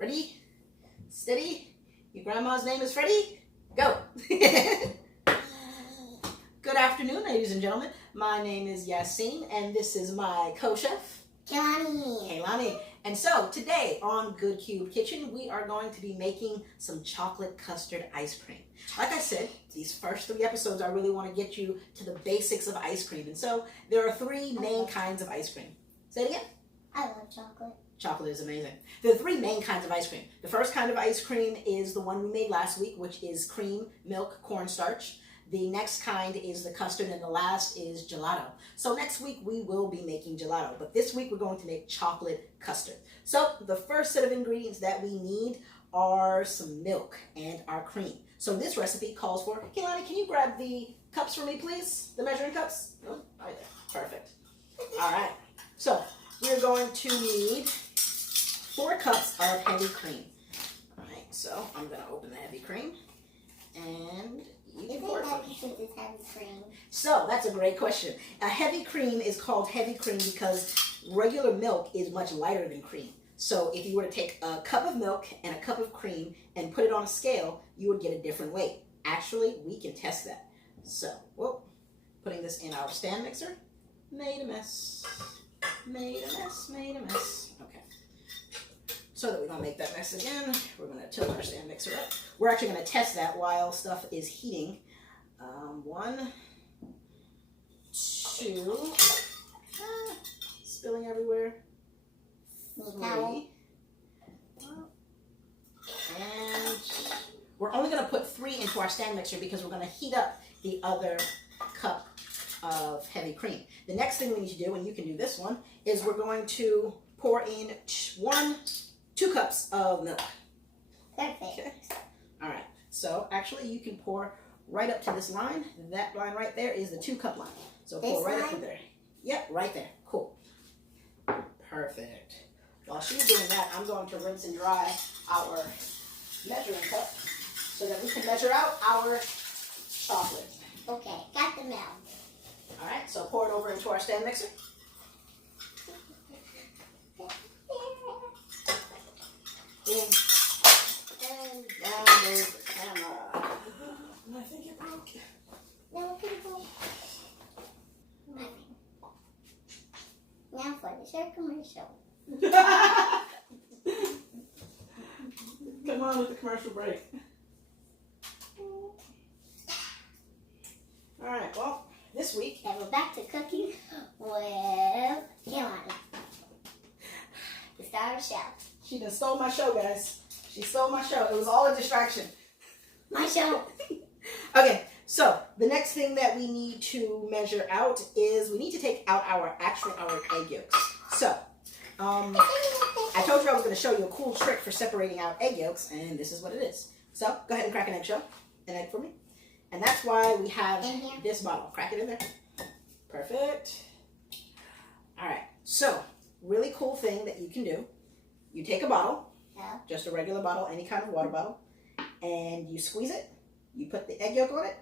Ready? Steady? Your grandma's name is Freddie? Go! Good afternoon, ladies and gentlemen. My name is Yassine, and this is my co-chef, Caylani. And so, today on Good Cube Kitchen, we are going to be making some chocolate custard ice cream. Like I said, these first 3 episodes, I really want to get you to the basics of ice cream. And so, there are 3 main kinds of ice cream. Say it again. I love chocolate. Chocolate is amazing. There are 3 main kinds of ice cream. The first kind of ice cream is the one we made last week, which is cream, milk, cornstarch. The next kind is the custard, and the last is gelato. So next week we will be making gelato, but this week we're going to make chocolate custard. So the first set of ingredients that we need are some milk and our cream. So this recipe calls for, Caylani, can you grab the cups for me, please? The measuring cups? Oh, right there. Perfect. All right. So we're going to need 4 cups of heavy cream. All right, so I'm going to open the heavy cream, and you can pour it for me. It's heavy cream. So that's a great question. A heavy cream is called heavy cream because regular milk is much lighter than cream. So if you were to take a cup of milk and a cup of cream and put it on a scale, you would get a different weight. Actually, we can test that. So, putting this in our stand mixer. Made a mess. Made a mess, made a mess. Okay. So that we don't make that mess again, we're going to tilt our stand mixer up. We're actually going to test that while stuff is heating. 1, 2, spilling everywhere. 3, and we're only going to put 3 into our stand mixer because we're going to heat up the other cup of heavy cream. The next thing we need to do, and you can do this one, is we're going to pour in 2 cups of milk. Perfect. Okay. All right. So actually, you can pour right up to this line. That line right there is the 2-cup line. So pour right up to there. Yep, right there. Cool. Perfect. While she's doing that, I'm going to rinse and dry our measuring cup so that we can measure out our chocolate. Okay, got the milk. All right. So pour it over into our stand mixer. And down goes the camera. I think it broke. No, people. Now for the short commercial. Come on with the commercial break. All right. Well, this week. And we're back to cooking with Caylani, the star of the show. She done stole my show, guys. She stole my show. It was all a distraction. My show. Okay, so the next thing that we need to measure out is we need to take out our egg yolks. So, I told you I was going to show you a cool trick for separating out egg yolks, and this is what it is. So, go ahead and crack an egg for me. And that's why we have this bottle. Crack it in there. Perfect. All right, so really cool thing that you can do. You take a bottle, just a regular bottle, any kind of water bottle, and you squeeze it. You put the egg yolk on it.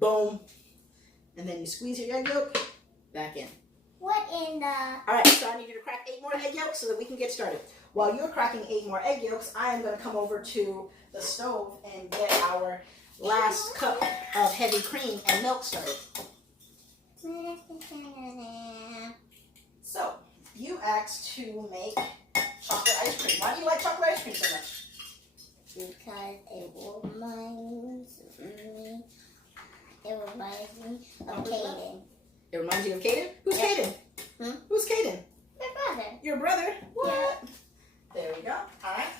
Boom. And then you squeeze your egg yolk back in. What in the... All right, so I need you to crack 8 more egg yolks so that we can get started. While you're cracking 8 more egg yolks, I am going to come over to the stove and get our last cup of heavy cream and milk started. So, you asked to make chocolate ice cream. Why do you like chocolate ice cream so much? Because it reminds me of Caden. It reminds you of Caden? Who's Caden? Who's Caden? My brother. Your brother? What? Yeah. There we go. All right.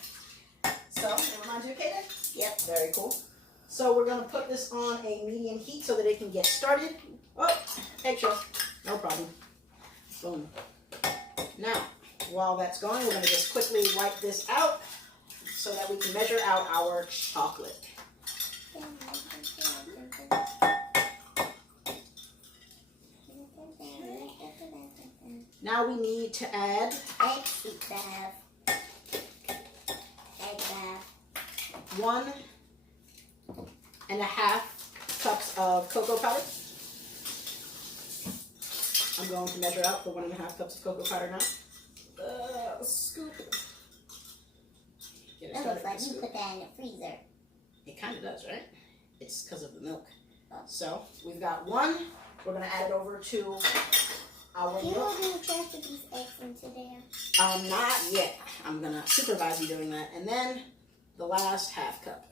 So, it reminds you of Caden? Yep. Very cool. So, we're going to put this on a medium heat so that it can get started. Oh, eggshell. No problem. Boom. Now, while that's going, we're going to just quickly wipe this out so that we can measure out our chocolate. Now we need to add egg bath. 1.5 cups of cocoa powder. I'm going to measure out the 1.5 cups of cocoa powder now. scoop. Get It looks like you put that in the freezer. It kind of does, right? It's because of the milk. So we've got one. We're gonna add it over to our You milk. want me to transfer these eggs into there? Not yet. I'm gonna supervise you doing that. And then the last half cup.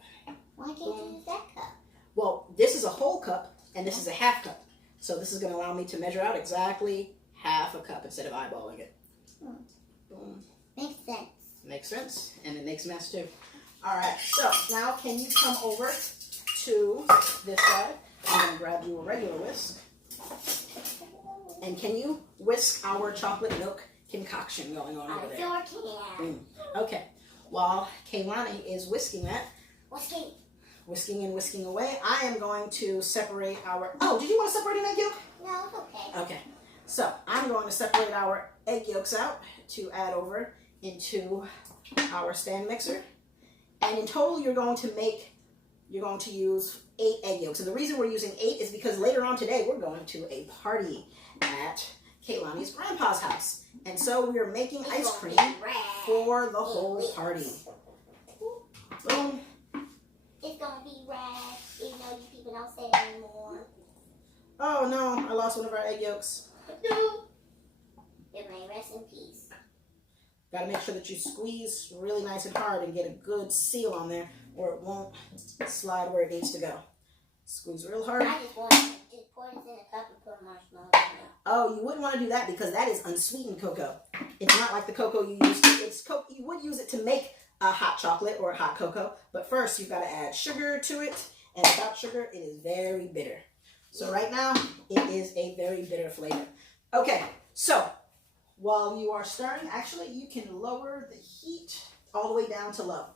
Why can't you use that cup? Well, this is a whole cup and this is a half cup. So this is gonna allow me to measure out exactly half a cup instead of eyeballing it. Boom. Makes sense. Makes sense, and it makes mess too. All right, so now can you come over to this side? I'm gonna grab you a regular whisk. And can you whisk our chocolate milk concoction going on over I there? sure can. Okay, while Caylani is whisking that, Whisking. and whisking away, I am going to separate our, oh, did you want to separate an egg yolk? No, it's okay. Okay, so I'm going to separate our egg yolks out to add over into our stand mixer. And in total, you're going to use 8 egg yolks. And the reason we're using 8 is because later on today, we're going to a party at Caylani's grandpa's house. And so we're making ice cream for the whole party. Boom. It's gonna be red, even though you people don't say it anymore. Oh no, I lost one of our egg yolks. No. It may rest in peace. Gotta make sure that you squeeze really nice and hard and get a good seal on there or it won't slide where it needs to go. Squeeze real hard. I just want to just pour this in a cup and put marshmallows in it. Oh, you wouldn't want to do that because that is unsweetened cocoa. It's not like the cocoa you use. You would use it to make a hot chocolate or a hot cocoa, but first you've got to add sugar to it, and without sugar, it is very bitter. So right now, it is a very bitter flavor. Okay, so while you are stirring, actually, you can lower the heat all the way down to low.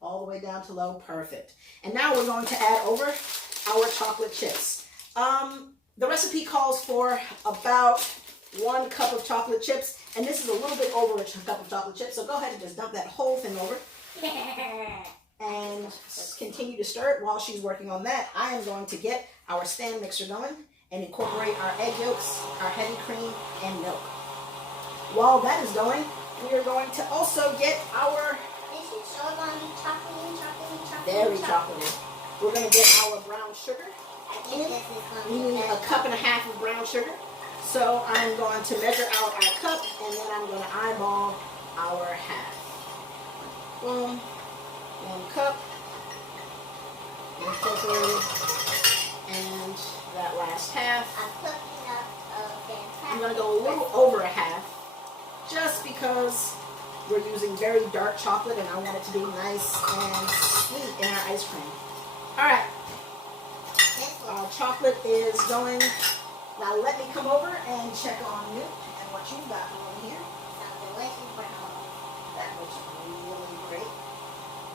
All the way down to low, perfect. And now we're going to add over our chocolate chips. The recipe calls for about 1 cup of chocolate chips, and this is a little bit over a cup of chocolate chips, so go ahead and just dump that whole thing over. And continue to stir it while she's working on that. I am going to get our stand mixer going and incorporate our egg yolks, our heavy cream, and milk. While that is going, we are going to also get our This is so going to be chocolatey. very chocolatey. We're going to get our brown sugar. I think this is going to We be need a cup and a half of brown sugar. So I'm going to measure out our cup and then I'm going to eyeball our half. Boom. 1 cup. Incorporated. And that last half. I'm cooking up a fantastic. I'm going to go a little over a half just because we're using very dark chocolate and I want it to be nice and sweet in our ice cream. All right. Our chocolate is going. Now let me come over and check on you and what you got on here. Some delicious brown. That looks really great.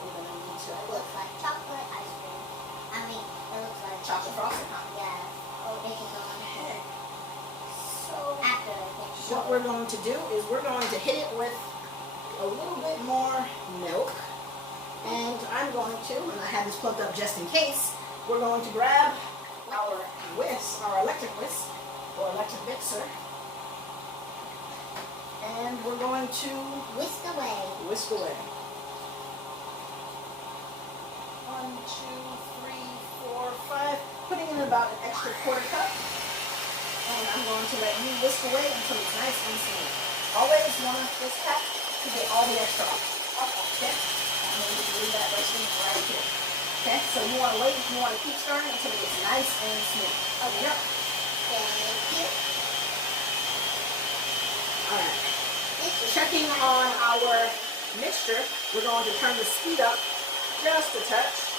We're going to need to It looks like chocolate ice cream. I mean, it looks like chocolate frosting. Yeah. Oh, this is on the Okay. So after I finish. what we're going to do is we're going to hit it with a little bit more milk. And I'm going to, and I have this plugged up just in case, we're going to grab our whisk, our electric whisk, or electric mixer, and we're going to Whisk away. whisk away. 1, 2, 3, 4, 5. Putting in about an extra 1/4 cup. And I'm going to let you whisk away until it's nice and smooth. Always want this cup to get all the extra off. Okay? I'm going to leave that resting right here. Okay? So you want to wait, you want to keep stirring until it gets nice and smooth. Okay. Yep. Thank you. Alright. Checking on our mixture, we're going to turn the speed up just a touch.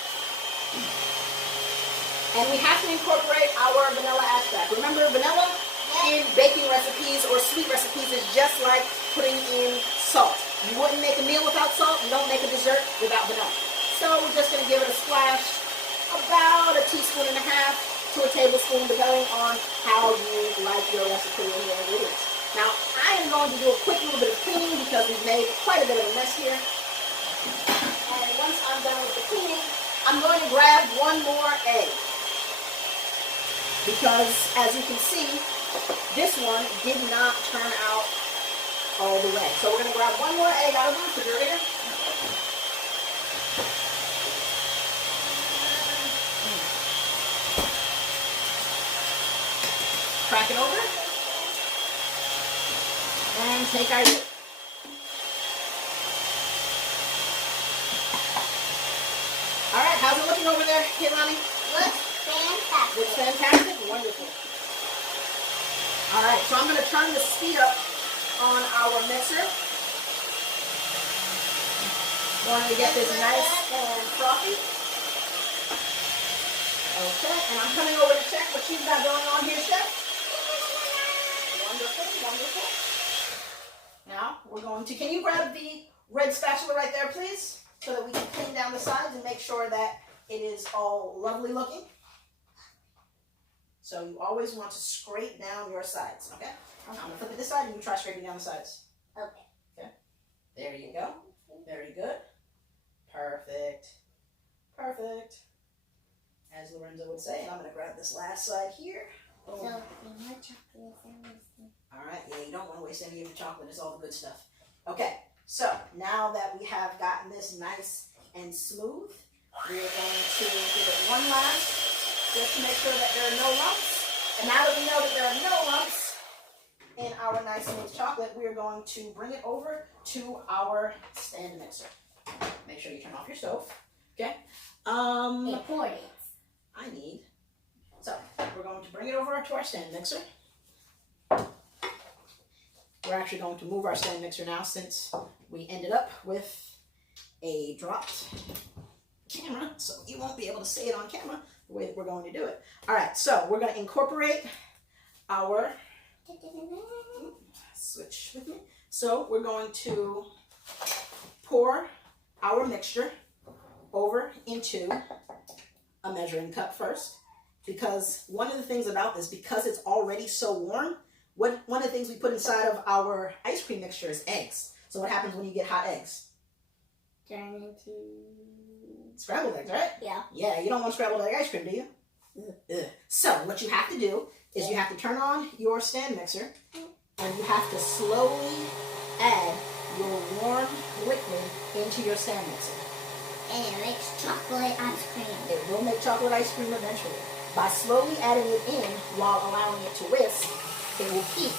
And we have to incorporate our vanilla extract. Remember, vanilla in baking recipes or sweet recipes is just like putting in salt. You wouldn't make a meal without salt. You don't make a dessert without vanilla. So we're just going to give it a splash, about 1.5 teaspoons to a tablespoon, depending on how you like your recipe and your ingredients. Now, I am going to do a quick little bit of cleaning because we've made quite a bit of a mess here. And once I'm done with the cleaning, I'm going to grab 1 more egg. Because, as you can see, this one did not turn out all the way. So we're going to grab one more egg out of the refrigerator. Crack it over. And take our yolk. All right, how's it looking over there, Caylani? Looks fantastic. Looks fantastic? Wonderful. All right, so I'm going to turn the speed up on our mixer. Wanting to get this nice and frothy. Okay, and I'm coming over to check what you've got going on here, Chef. Wonderful, wonderful. Now, we're going to, can you grab the red spatula right there, please? So that we can clean down the sides and make sure that it is all lovely looking. So you always want to scrape down your sides, okay? I'm going to flip it this side and you try scraping down the sides. Okay. Okay. There you go. Very good. Perfect. Perfect. As Lorenzo would say, and I'm going to grab this last side here. So, more chocolate and all right, yeah, you don't want to waste any of your chocolate. It's all the good stuff. Okay, so now that we have gotten this nice and smooth, we are going to give it one last, just to make sure that there are no lumps. And now that we know that there are no lumps in our nice smooth chocolate, we are going to bring it over to our stand mixer. Make sure you turn off your stove. Okay. important. I need. So we're going to bring it over to our stand mixer. We're actually going to move our stand mixer now since we ended up with a dropped camera, so you won't be able to see it on camera the way that we're going to do it. All right, so we're going to incorporate our, switch with me. So we're going to pour our mixture over into a measuring cup first, because one of the things about this, because it's already so warm, one of the things we put inside of our ice cream mixture is eggs. So what happens when you get hot eggs? Turn into Scrambled eggs, right? yeah. Yeah, you don't want scrambled egg ice cream, do you? Ugh. So what you have to do is you have to turn on your stand mixer and you have to slowly add your warm liquid into your stand mixer. And it makes chocolate ice cream. It will make chocolate ice cream eventually. By slowly adding it in while allowing it to whisk, it will keep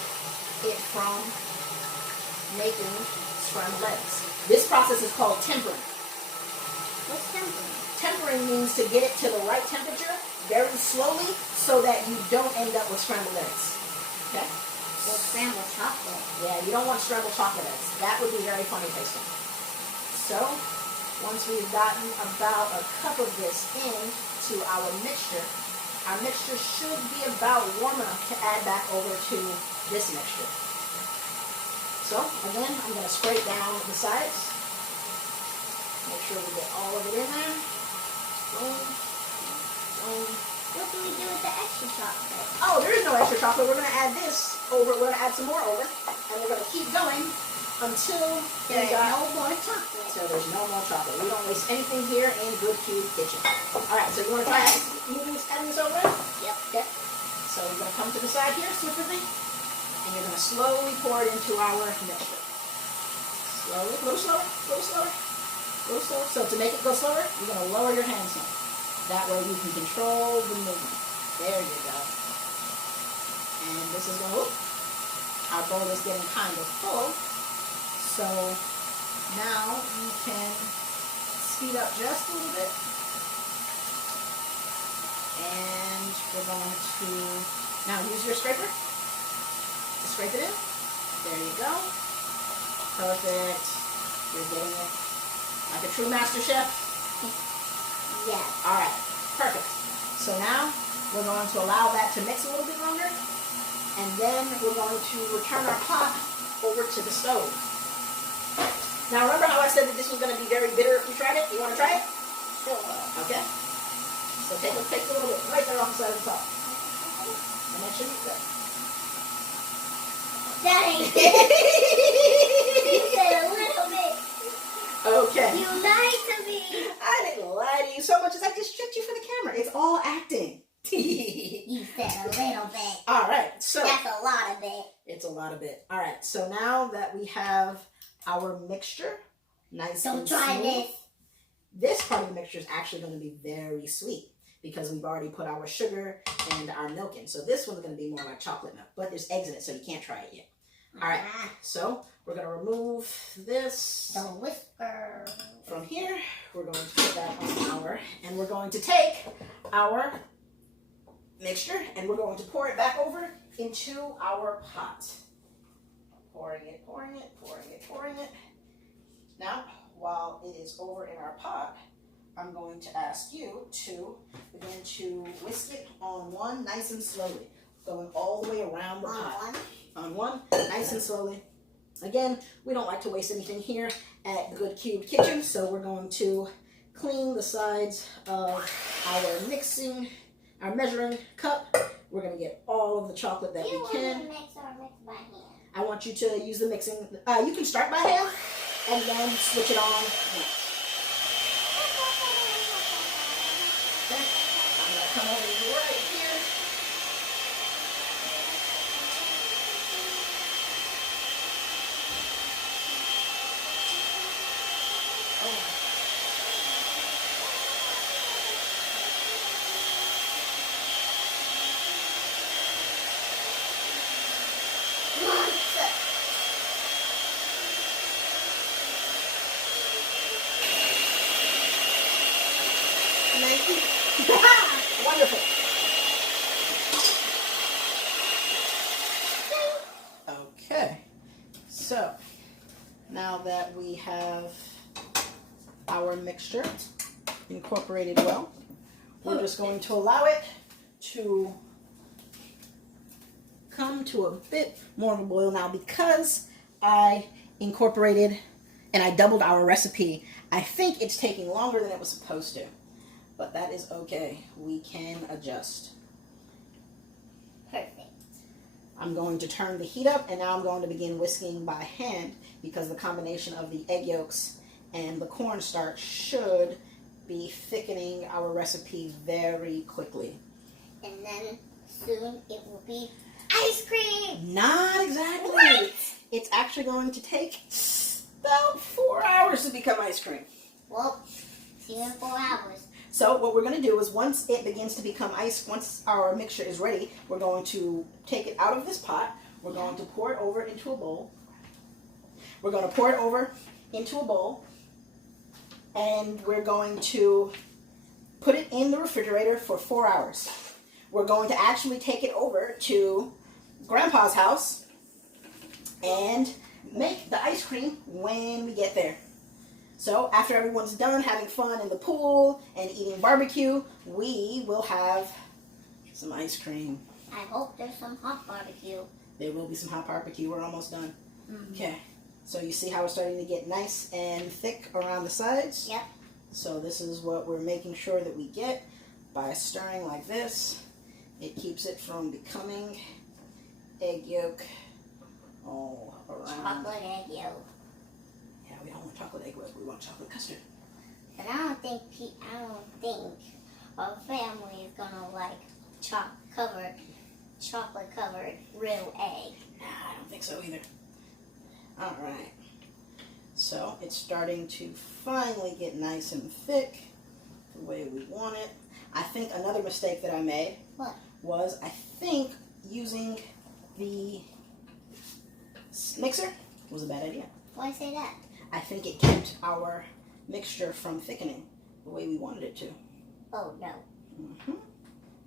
it from making scrambled eggs. This process is called tempering. What's tempering? Tempering means to get it to the right temperature very slowly so that you don't end up with scrambled eggs. Okay? Well, scrambled chocolate. Yeah, you don't want scrambled chocolate eggs. That would be very funny tasting. So, once we've gotten about a cup of this into our mixture should be about warm enough to add back over to this mixture. So, again, I'm going to scrape down the sides. Make sure we get all of it in there. Boom, boom. What do we do with the extra chocolate? Oh, there is no extra chocolate. We're going to add this over. We're going to add some more over. And we're going to keep going until There's no more chocolate. So there's no more chocolate. We don't waste anything here in Good Cube Kitchen. All right, so you want to try adding this over? Yep. Okay. So you're going to come to the side here, switch with me. And you're going to slowly pour it into our mixture. Slowly, a little slower, a little slower, a little slower. So to make it go slower, you're going to lower your hands some. That way you can control the movement. There you go. And this is going to, our bowl is getting kind of full. So now you can speed up just a little bit. And we're going to now use your scraper to scrape it in. There you go. Perfect. You're getting it like a true master chef. Yes. All right. Perfect. So now we're going to allow that to mix a little bit longer. And then we're going to return our pot over to the stove. Now remember how I said that this was going to be very bitter if we tried it? You want to try it? Sure. Okay. So take a little bit right there off the side of the top. And that should be good. That ain't good. You said a little bit. Okay. You lied to me. I didn't lie to you so much as I just tricked you for the camera. It's all acting. You said a little bit. All right. So That's a lot of it. It's a lot of it. All right, so now that we have our mixture nice and smooth. Don't try this. This part of the mixture is actually going to be very sweet because we've already put our sugar and our milk in. So this one's going to be more like chocolate milk, but there's eggs in it, so you can't try it yet. All right, so we're going to remove this The whisker. from here. We're going to put that on and we're going to take our mixture and we're going to pour it back over into our pot. Pouring it, pouring it, pouring it, pouring it. Now, while it is over in our pot, I'm going to ask you to begin to whisk it on one nice and slowly, going all the way around the pot. On one, nice and slowly. Again, we don't like to waste anything here at Good Cube Kitchen, so we're going to clean the sides of our measuring cup. We're going to get all of the chocolate that we can. Mix or mix by hand? I want you to use the mixing. You can start by hand and then switch it on. Okay. I'm going to come over right here. Wonderful. Okay, so now that we have our mixture incorporated well, we're just going to allow it to come to a bit more of a boil now because I incorporated and I doubled our recipe. I think it's taking longer than it was supposed to. But that is okay. We can adjust. Perfect. I'm going to turn the heat up and now I'm going to begin whisking by hand because the combination of the egg yolks and the cornstarch should be thickening our recipe very quickly. And then soon it will be ice cream. Not exactly. What? It's actually going to take about 4 hours to become ice cream. Well, see you in 4 hours. So what we're going to do is once it begins to become ice, once our mixture is ready, we're going to take it out of this pot. We're going to pour it over into a bowl. We're going to pour it over into a bowl. And we're going to put it in the refrigerator for 4 hours. We're going to actually take it over to Grandpa's house and make the ice cream when we get there. So after everyone's done having fun in the pool and eating barbecue, we will have some ice cream. I hope there's some hot barbecue. There will be some hot barbecue. We're almost done. Okay. So you see how it's starting to get nice and thick around the sides? Yep. So this is what we're making sure that we get by stirring like this. It keeps it from becoming egg yolk all around. Chocolate egg yolk. Yeah, we don't want chocolate egg yolk. We want chocolate custard. But I don't think a family is gonna like chocolate covered real egg. Nah, I don't think so either. All right. So it's starting to finally get nice and thick the way we want it. I think another mistake that I made was I think using the mixer was a bad idea. Why say that? I think it kept our mixture from thickening the way we wanted it to. Oh no.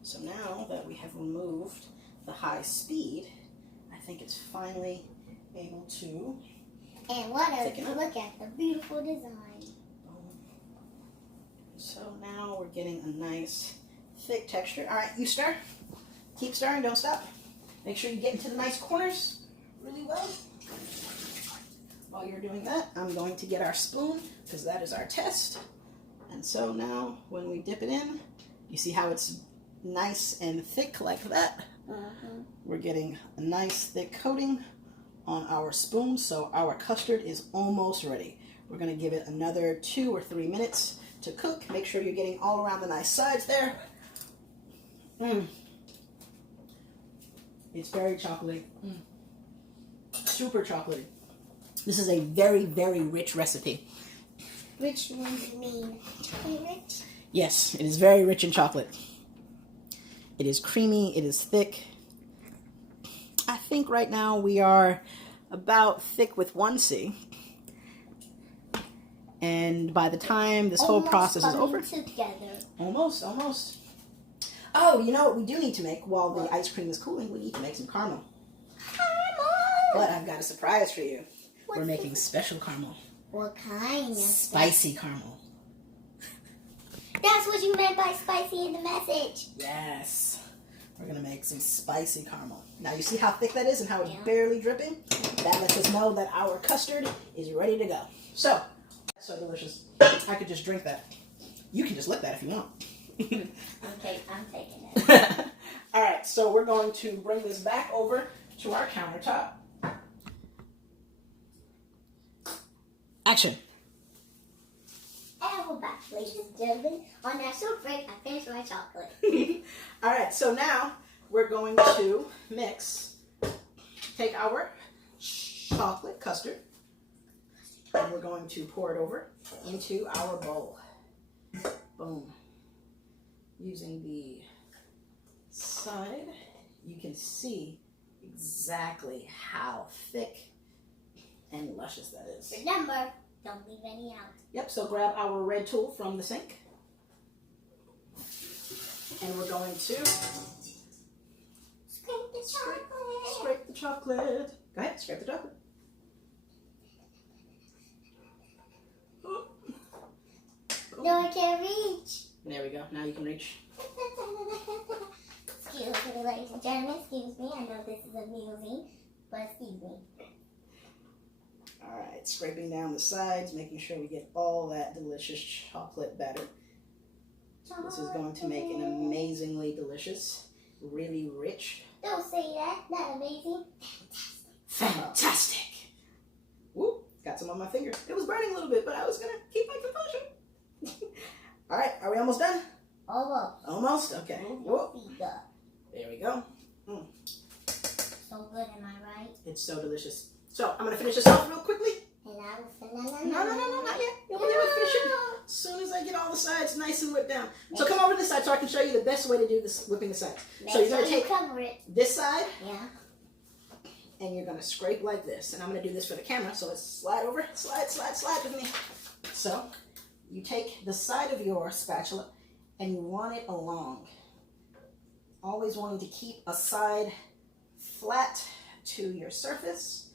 So now that we have removed the high speed, I think it's finally able to. And look at the beautiful design. So now we're getting a nice thick texture. All right, you stir. Keep stirring, don't stop. Make sure you get into the nice corners really well. While you're doing that, I'm going to get our spoon because that is our test. And so now when we dip it in, you see how it's nice and thick like that? We're getting a nice thick coating on our spoon, so our custard is almost ready. We're going to give it another 2 or 3 minutes to cook. Make sure you're getting all around the nice sides there. It's very chocolatey. super chocolatey. This is a very, very rich recipe. Which one do you mean? Chocolate rich? Yes, it is very rich in chocolate. It is creamy, it is thick. I think right now we are about thick with 1C. And by the time this whole process is over... Together. Almost. Oh, you know what we do need to make while the ice cream is cooling? We need to make some caramel. But I've got a surprise for you. We're making special caramel. What kind of Spicy caramel. That's what you meant by spicy in the message. Yes. We're going to make some spicy caramel. Now you see how thick that is and how it's barely dripping? That lets us know that our custard is ready to go. So delicious. I could just drink that. You can just lick that if you want. Okay, I'm taking it. All right, so we're going to bring this back over to our countertop. Action. And we're back, ladies and gentlemen. On that short break, I finished my chocolate. All right, so now we're going to take our chocolate custard, and we're going to pour it over into our bowl. Boom. Using the side, you can see exactly how thick and luscious that is. Remember, don't leave any out. Yep, so grab our red tool from the sink. And we're going to Scrape the chocolate. scrape the chocolate. Go ahead, scrape the chocolate. No, I can't reach. There we go. Now you can reach. Excuse me, ladies and gentlemen. Excuse me. I know this is amusing, but excuse me. All right, scraping down the sides, making sure we get all that delicious chocolate batter. This is going to make an amazingly delicious, really rich. Don't say that. Not amazing. Fantastic. Whoop, got some on my fingers. It was burning a little bit, but I was going to keep my composure. All right, are we almost done? Almost. Almost? Okay. Whoop. There There we go. So good, am I right? It's so delicious. So I'm going to finish this off real quickly. And I will No, not yet. You'll be able to finish it as soon as I get all the sides nice and whipped down. So come over to this side so I can show you the best way to do this whipping the sides. So you're going to take cover it. this side. Yeah. And you're going to scrape like this. And I'm going to do this for the camera. So let's slide over. Slide with me. So you take the side of your spatula and you run it along. Always wanting to keep a side flat to your surface.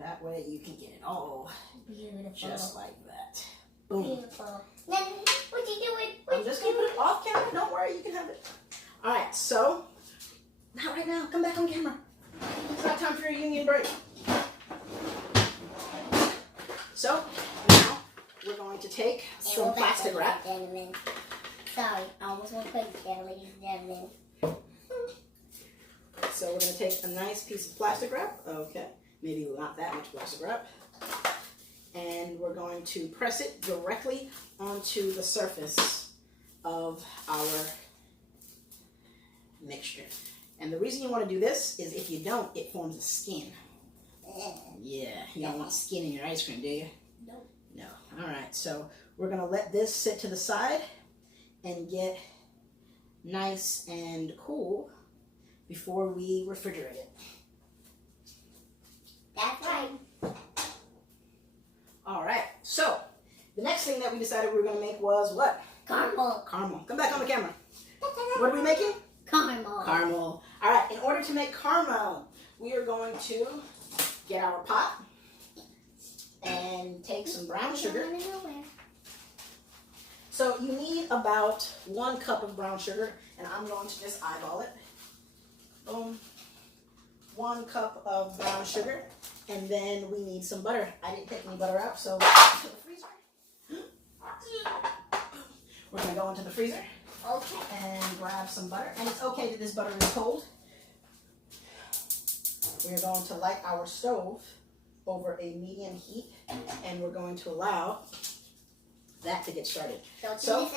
That way you can get it all Beautiful. just like that. Boom. Beautiful. Then what you doing? I'm just going to put it off camera. Don't worry, you can have it. All right, so not right now. Come back on camera. It's not time for your union break. So now we're going to take some plastic wrap. Gentlemen. Sorry, I almost went crazy there, ladies and gentlemen. So we're going to take a nice piece of plastic wrap. Okay, maybe not that much plastic wrap. And we're going to press it directly onto the surface of our mixture. And the reason you want to do this is if you don't, it forms a skin. Yeah, you don't want skin in your ice cream, do you? Nope. No. All right, so we're going to let this sit to the side and get nice and cool before we refrigerate it. That's right. All right, so the next thing that we decided we were going to make was what? Caramel. Caramel. Come back on the camera. What are we making? Caramel. Caramel. All right, in order to make caramel, we are going to get our pot and take some brown sugar. So you need about 1 cup of brown sugar, and I'm going to just eyeball it. Boom. 1 cup of brown sugar, and then we need some butter. I didn't take any butter out, so let's put it in the freezer. We're going to go into the freezer. Okay. And grab some butter. And it's okay that this butter is cold. We're going to light our stove over a medium heat, and we're going to allow that to get started. Don't do this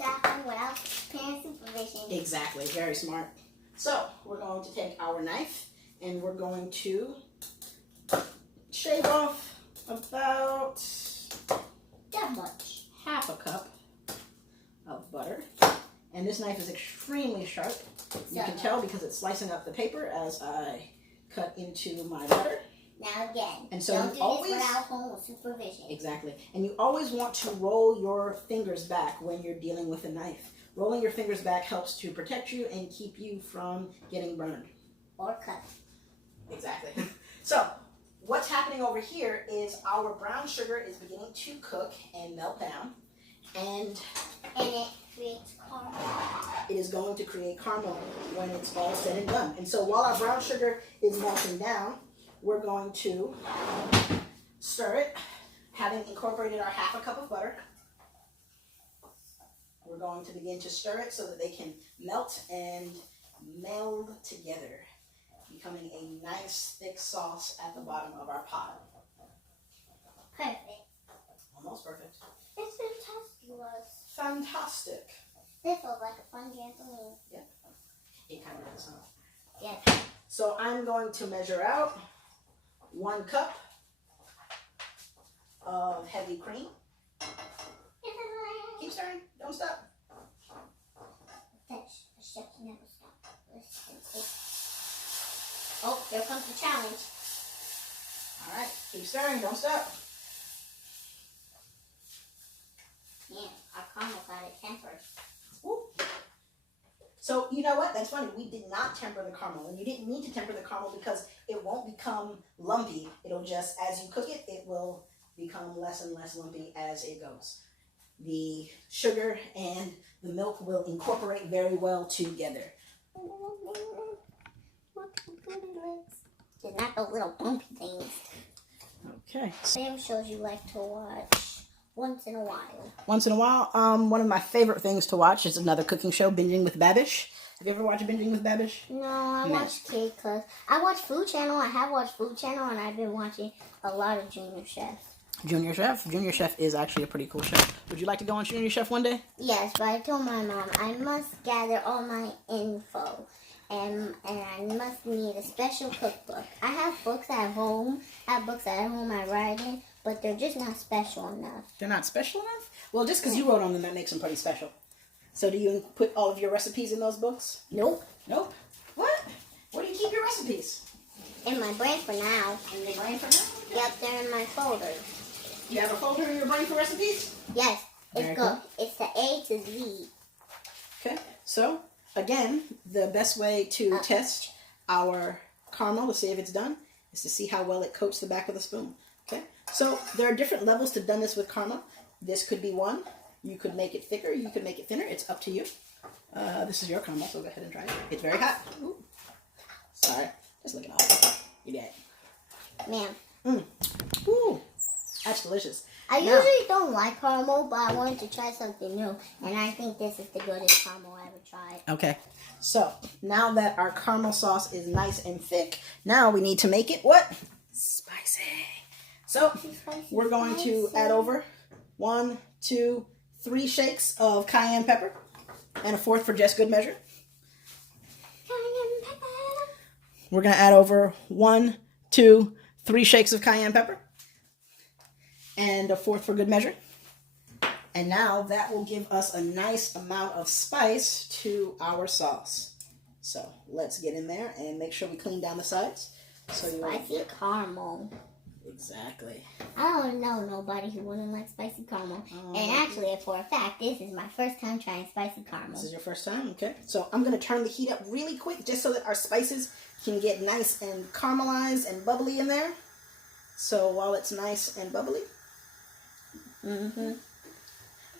at home without parent supervision. Exactly, very smart. So we're going to take our knife And we're going to shave off about that much. half a cup of butter. And this knife is extremely sharp. You can tell because it's slicing up the paper as I cut into my butter. Now again, and so don't do always, this without home supervision. Exactly. And you always want to roll your fingers back when you're dealing with a knife. Rolling your fingers back helps to protect you and keep you from getting burned. Or cut. Exactly. So, what's happening over here is our brown sugar is beginning to cook and melt down. And it creates caramel. It is going to create caramel when it's all said and done. And so while our brown sugar is melting down, we're going to stir it, having incorporated our half a cup of butter. We're going to begin to stir it so that they can melt and meld together, becoming a nice thick sauce at the bottom of our pot. Perfect. Almost perfect. It's fantastic, was. Fantastic. This was like a fun game for me. Yeah. It kind of is, huh? Yes. So I'm going to measure out 1 cup of heavy cream. Keep stirring. Don't stop. The chef never stop. Oh, here comes the challenge. All right. Keep stirring. Don't stop. Yeah, our caramel got it tempered. Ooh. So, you know what? That's funny. We did not temper the caramel. And you didn't need to temper the caramel because it won't become lumpy. It'll just, as you cook it, it will become less and less lumpy as it goes. The sugar and the milk will incorporate very well together. Just not those little bumpy things. Okay. Sam shows you like to watch once in a while. Once in a while, one of my favorite things to watch is another cooking show, Binging with Babish. Have you ever watched Binging with Babish? No, I watch Kid Cuz. I watch Food Channel. I have watched Food Channel, and I've been watching a lot of Junior Chef. Junior Chef? Junior Chef is actually a pretty cool show. Would you like to go on Junior Chef one day? Yes, but I told my mom I must gather all my info. And I must need a special cookbook. I have books at home. I write in, but they're just not special enough. They're not special enough? Well, just because you wrote on them, that makes them pretty special. So do you put all of your recipes in those books? Nope. Nope. What? Where do you keep your recipes? In my brain for now. In your brain for now? Yep, they're in my folder. You have a folder in your brain for recipes? Yes. Very cool. It's the A to Z. Okay. So, again, the best way to test our caramel to see if it's done is to see how well it coats the back of the spoon. Okay. So, there are different levels to doneness with caramel. This could be one. You could make it thicker. You could make it thinner. It's up to you. This is your caramel, so go ahead and try it. It's very hot. Ooh. Sorry. Just look at all that. You get it. Man. Ooh. That's delicious. I usually don't like caramel, but I wanted to try something new. And I think this is the goodest caramel I ever tried. Okay. So, now that our caramel sauce is nice and thick, now we need to make it what? Spicy. So, we're going to add over 1, 2, 3 shakes of cayenne pepper and a 4th for just good measure. Cayenne pepper. We're going to add over 1, 2, 3 shakes of cayenne pepper and a 4th for good measure. And now that will give us a nice amount of spice to our sauce. So let's get in there and make sure we clean down the sides. So you Spicy caramel. Exactly. I don't know nobody who wouldn't like spicy caramel. And actually, for a fact, this is my first time trying spicy caramel. This is your first time? Okay. So I'm going to turn the heat up really quick just so that our spices can get nice and caramelized and bubbly in there. So while it's nice and bubbly.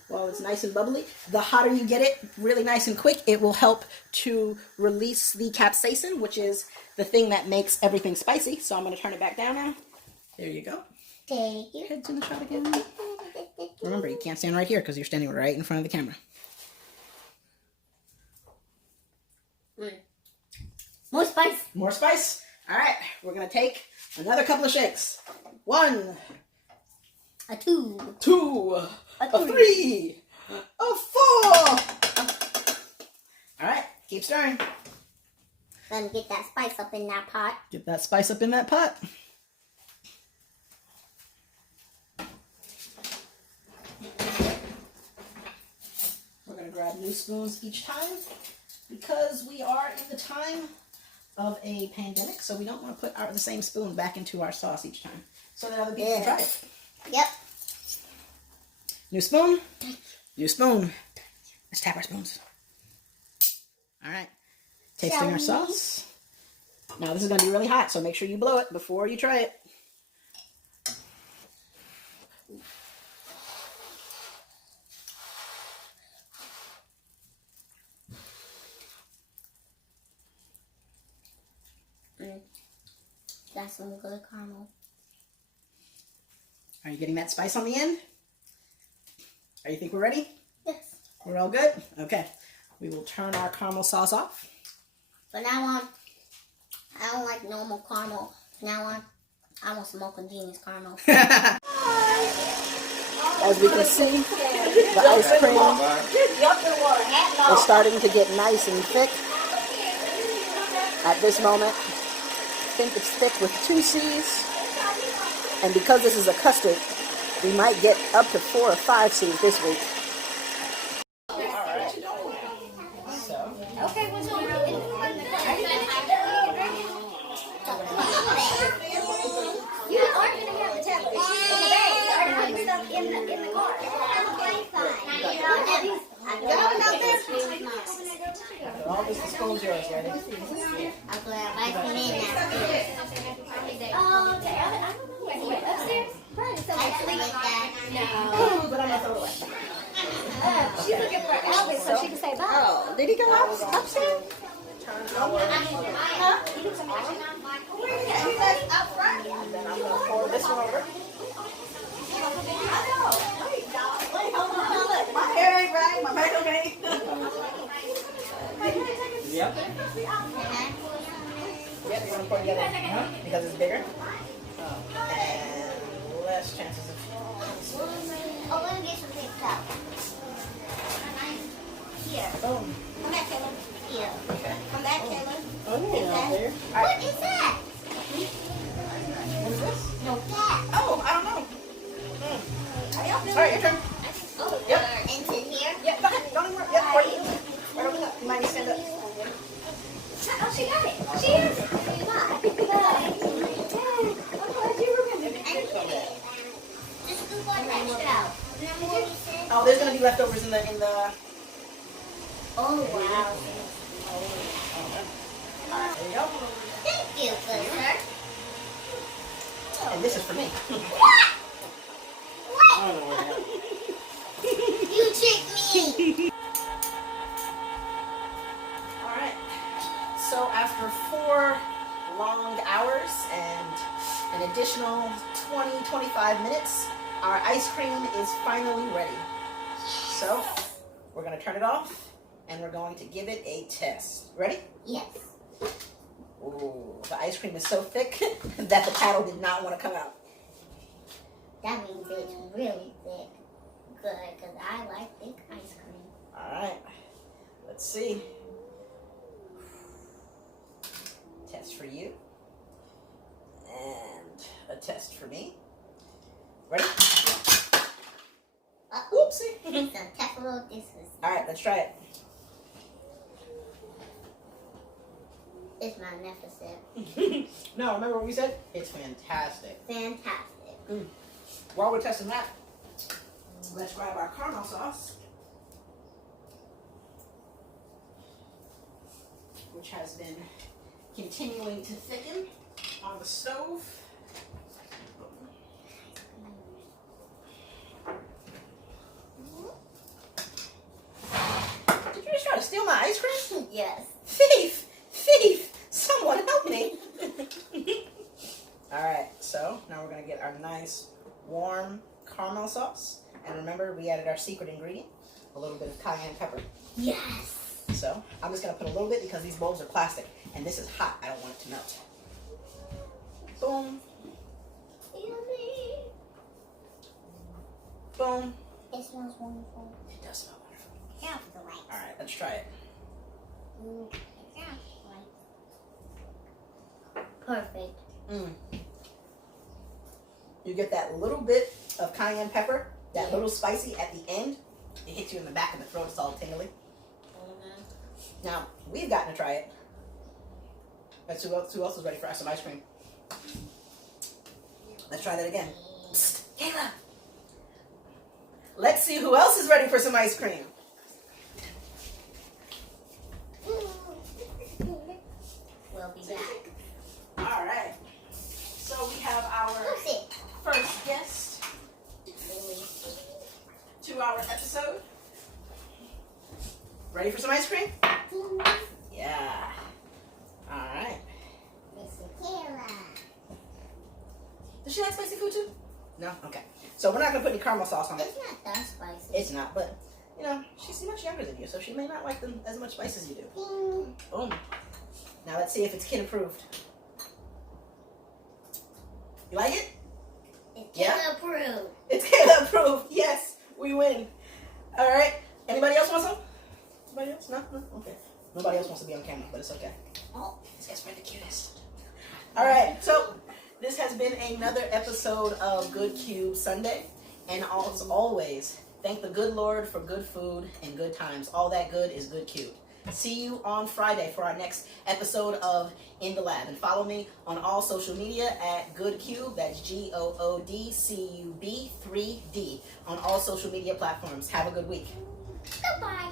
While it's nice and bubbly, the hotter you get it, really nice and quick, it will help to release the capsaicin, which is the thing that makes everything spicy. So I'm going to turn it back down now. There you go. Thank you. Heads in the shot again. Remember, you can't stand right here because you're standing right in front of the camera. More spice. More spice. All right, we're going to take another couple of shakes. 1, A 2. 2, A 3, a 4. All right, keep stirring. Gonna get that spice up in that pot. Get that spice up in that pot. We're going to grab new spoons each time because we are in the time of a pandemic, so we don't want to put the same spoon back into our sauce each time so that other people can try it. Yep. New spoon. New spoon. Let's tap our spoons. All right. Tasting our sauce. Now this is going to be really hot, so make sure you blow it before you try it. That's some good caramel. Are you getting that spice on the end? Are you think we're ready? Yes. We're all good? Okay. We will turn our caramel sauce off. But now on, I don't like normal caramel. Now on, I want Smoking Genius caramel. As we can see, the ice cream is starting to get nice and thick. At this moment, I think it's thick with 2 C's. And because this is a custard, we might get up to 4 or 5 C's this week. Alright. So. Okay, what's going on? You are going to have a tablet. Stuff in the car. After all this, the spoon's yours, ready? I'm glad I can in Oh, okay. I don't know. Upstairs? I sleep with that. No. But I'm going to throw it away. She's looking for Elvis so she can say bye. Oh, did he go upstairs? Huh? Up front. And then I'm going to pour this one over. My hair ain't right, my makeup ain't. Yep. Yep, you want to pour it together because it's bigger. And less chances of... Oh, let me get some paper towel. Here. Boom. Come back, Caylani. Here. Okay. Come back, Caylani. Oh, yeah, there. What is that? What is this? No, that. Oh, I don't know. All right, your turn. Oh, Yep. Into here? Yep, go ahead. Don't even worry. Yep, right over the top. You might need to stand up. Oh, she got it. She has it. Bye. Just scoop one extra out. Oh, there's going to be leftovers in the... Oh, wow. There you go. Thank you, good sir. And this is for me. What? What? I don't know where that is. You tricked me. All right. So after 4 long hours and an additional 20-25 minutes, our ice cream is finally ready. So we're going to turn it off and we're going to give it a test. Ready? Yes. Ooh, the ice cream is so thick that the paddle did not want to come out. That means it's really thick. Good, because I like thick ice cream. All right. Let's see. Test for you. And a test for me. Ready? Whoopsie. It's a Teflon. This was. All right, let's try it. It's magnificent. No, remember what we said? It's fantastic. Fantastic. While we're testing that, let's grab our caramel sauce, which has been continuing to thicken on the stove. Did you just try to steal my ice cream? Yes. Thief! Thief! Someone help me! Alright, so now we're going to get our nice warm caramel sauce. And remember, we added our secret ingredient, a little bit of cayenne pepper. Yes. So I'm just going to put a little bit because these bowls are plastic. And this is hot. I don't want it to melt. Boom. Yummy. Boom. It smells wonderful. It does smell wonderful. Yeah, the lights. Alright, let's try it. Yeah, lights. Perfect. You get that little bit of cayenne pepper, that little spicy at the end. It hits you in the back of the throat. It's all tingly. Now, we've gotten to try it. That's who else is ready for some ice cream. Let's try that again. Psst, Kayla. Let's see who else is ready for some ice cream. We'll be back. All right. So we have our first guest to our episode. Ready for some ice cream? Yeah. All right. Does she like spicy food too? No? Okay. So we're not going to put any caramel sauce on it. It's not that spicy. It's not, but, she's much younger than you, so she may not like them as much spice as you do. Boom. Now let's see if it's kid approved. You like it? It's kid approved. It's kid approved. Yes, we win. All right. Anybody else want some? Anybody else? No? Okay. Nobody else wants to be on camera, but it's okay. Oh, this guy's the cutest. All right. So this has been another episode of Good Cube Sunday. And as always, thank the good Lord for good food and good times. All that good is Good Cube. See you on Friday for our next episode of In the Lab. And follow me on all social media at GoodCube. That's GOODCUB 3D on all social media platforms. Have a good week. Goodbye.